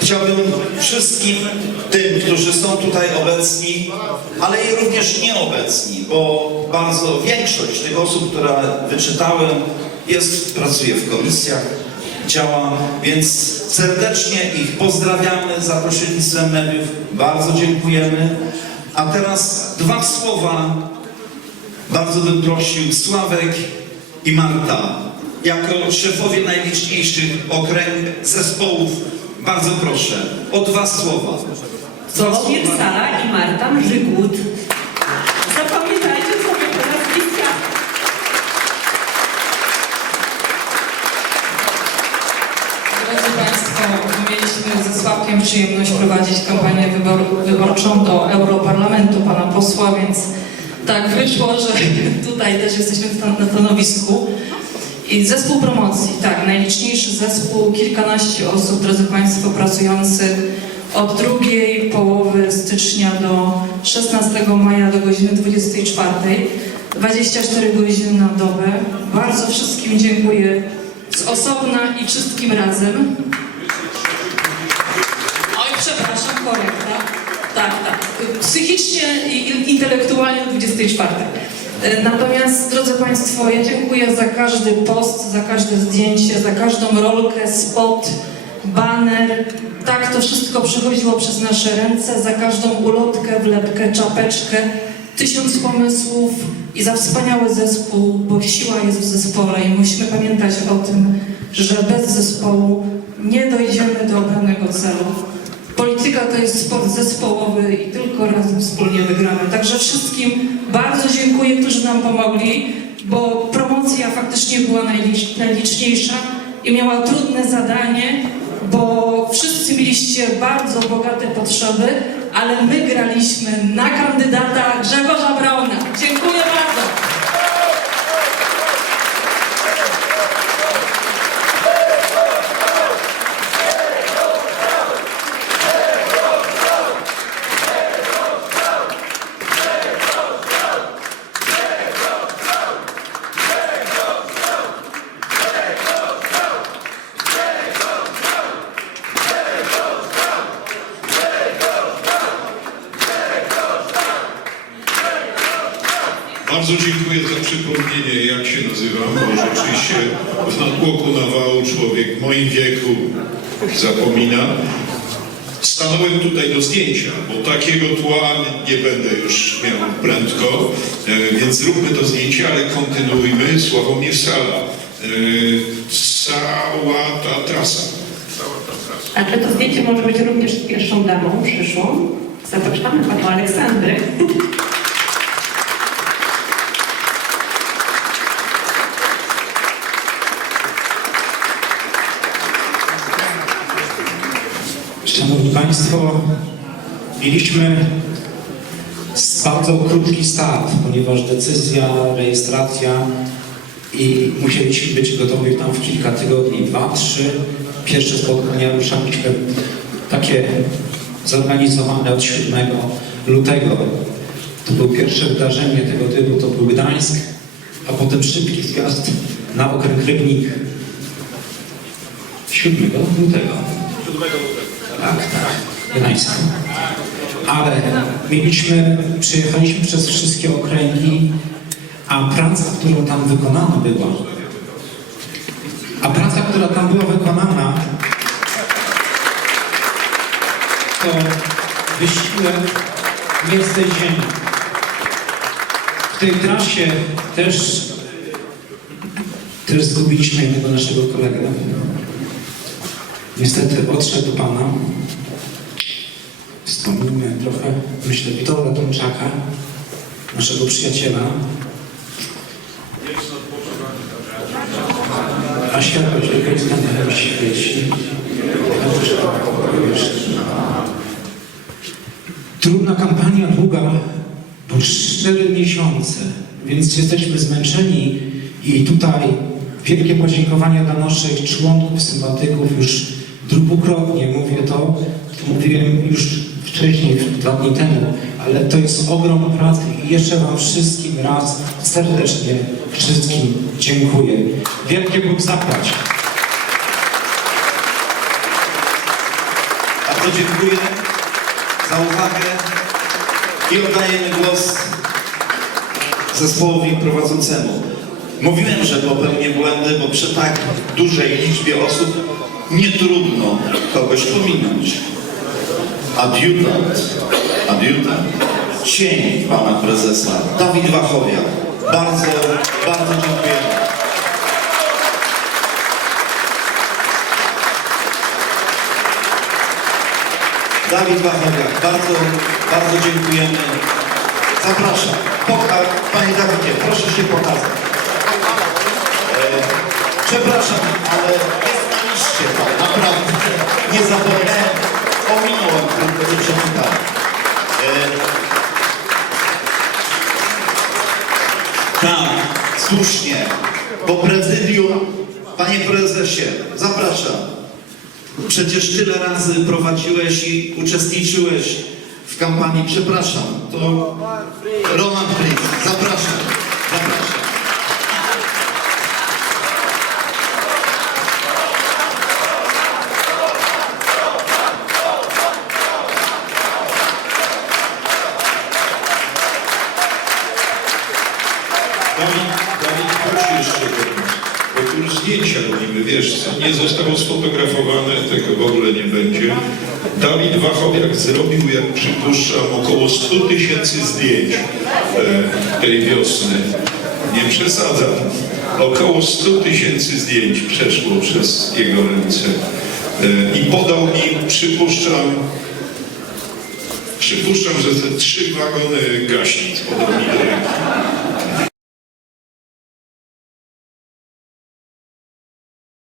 Chciałbym wszystkim tym, którzy są tutaj obecni, ale i również nieobecni, bo bardzo większość tych osób, które wyczytałem, jest, pracuje w komisjach, działa, więc serdecznie ich pozdrawiamy za pośrednictwem mediów. Bardzo dziękujemy. A teraz dwa słowa bardzo bym prosił Sławek i Marta, jako szefowie najliczniejszych okręg zespołów, bardzo proszę, o dwa słowa. Sławomir Sala i Marta Mrzygłód. Zapamiętajcie sobie te nazwiska. Drodzy Państwo, mieliśmy ze Sławkiem przyjemność prowadzić kampanię wybor, wyborczą do Europarlamentu Pana posła, więc tak wyszło, że tutaj też jesteśmy na stanowisku. I zespół promocji, tak, najliczniejszy zespół, kilkanaście osób, drodzy Państwo, pracujących od drugiej połowy stycznia do 16 maja do godziny 24. 24 godziny na dobę. Bardzo wszystkim dziękuję z osobna i wszystkim razem. Oj, przepraszam, korekta. Tak, tak. Psychicznie i intelektualnie do 24. E, Natomiast, drodzy Państwo, ja dziękuję za każdy post, za każde zdjęcie, za każdą rolkę, spot, baner. Tak to wszystko przechodziło przez nasze ręce, za każdą ulotkę, wlepkę, czapeczkę. Tysiąc pomysłów i za wspaniały zespół, bo siła jest w zespole i musimy pamiętać o tym, że bez zespołu nie dojdziemy do obranego celu. To jest sport zespołowy i tylko razem wspólnie wygramy. Także wszystkim bardzo dziękuję, którzy nam pomogli, bo promocja faktycznie była najlicz, najliczniejsza i miała trudne zadanie, bo wszyscy mieliście bardzo bogate potrzeby, ale my graliśmy na kandydata Grzegorza Brauna. Dziękuję bardzo. Bardzo dziękuję za przypomnienie, jak się nazywam, bo rzeczywiście w natłoku nawału człowiek w moim wieku zapomina. Stanąłem tutaj do zdjęcia, bo takiego tła nie będę już miał prędko, e, więc zróbmy to zdjęcie, ale kontynuujmy. Sławomir Sala. E, Cała ta trasa. A czy to zdjęcie może być również z pierwszą damą przyszłą? Zapraszamy panią Aleksandrę. Szanowni Państwo, mieliśmy bardzo krótki start, ponieważ decyzja, rejestracja i musieliśmy być gotowi tam w kilka tygodni, dwa, trzy. Pierwsze spotkania ruszaliśmy takie zorganizowane od 7 lutego. To było pierwsze wydarzenie tego typu, to był Gdańsk, a potem szybki zjazd na okręg Rybnik 7 lutego. Tak, tak, Gdańsk. Ale mieliśmy, przyjechaliśmy przez wszystkie okręgi, a praca, którą tam wykonana była, a praca, która tam była wykonana, to wysiłek nie ziemi. W tej trasie też, też zgubiliśmy jednego naszego kolegę. Niestety odszedł do Pana. Wspomnimy trochę, myślę, Witolda Tomczaka, naszego przyjaciela. A światło wielkość na świeci. Trudna kampania, długa, bo cztery miesiące, więc jesteśmy zmęczeni i tutaj wielkie podziękowania dla naszych członków, sympatyków, już dwukrotnie mówię to, mówiłem już wcześniej, dwa dni temu, ale to jest ogrom pracy i jeszcze Wam wszystkim raz serdecznie wszystkim dziękuję. Wielkie Bóg zapłać. bardzo dziękuję za uwagę i oddajemy głos zespołowi prowadzącemu. Mówiłem, że popełnię błędy, bo przy tak dużej liczbie osób nie trudno kogoś pominąć. Adiutant, adiutant, cień pana prezesa, Dawid Wachowiak. Bardzo, bardzo dziękujemy. Dawid Wachowiak, bardzo, bardzo dziękujemy. Zapraszam. Poka Panie Dawidzie, proszę się pokazać. E, przepraszam, ale na liście pan, naprawdę. Nie zapomniałem, ominąłem tylko, nie przeczytałem. Tak, słusznie, bo prezydium, panie prezesie, zapraszam. Przecież tyle razy prowadziłeś i uczestniczyłeś w kampanii. Przepraszam, to Roman Prince. Zapraszam. Zapraszam. Dawid, Dawid, chodź jeszcze do nas, bo tu zdjęcia robimy, wiesz, nie zostało sfotografowane, tego w ogóle nie będzie. Dawid Wachowiak zrobił, jak przypuszczam, około 100 tysięcy zdjęć e, tej wiosny. Nie przesadzam. Około 100 tysięcy zdjęć przeszło przez jego ręce. E, I podał mi, przypuszczam, Przypuszczam, że te trzy wagony gaśnic podał mi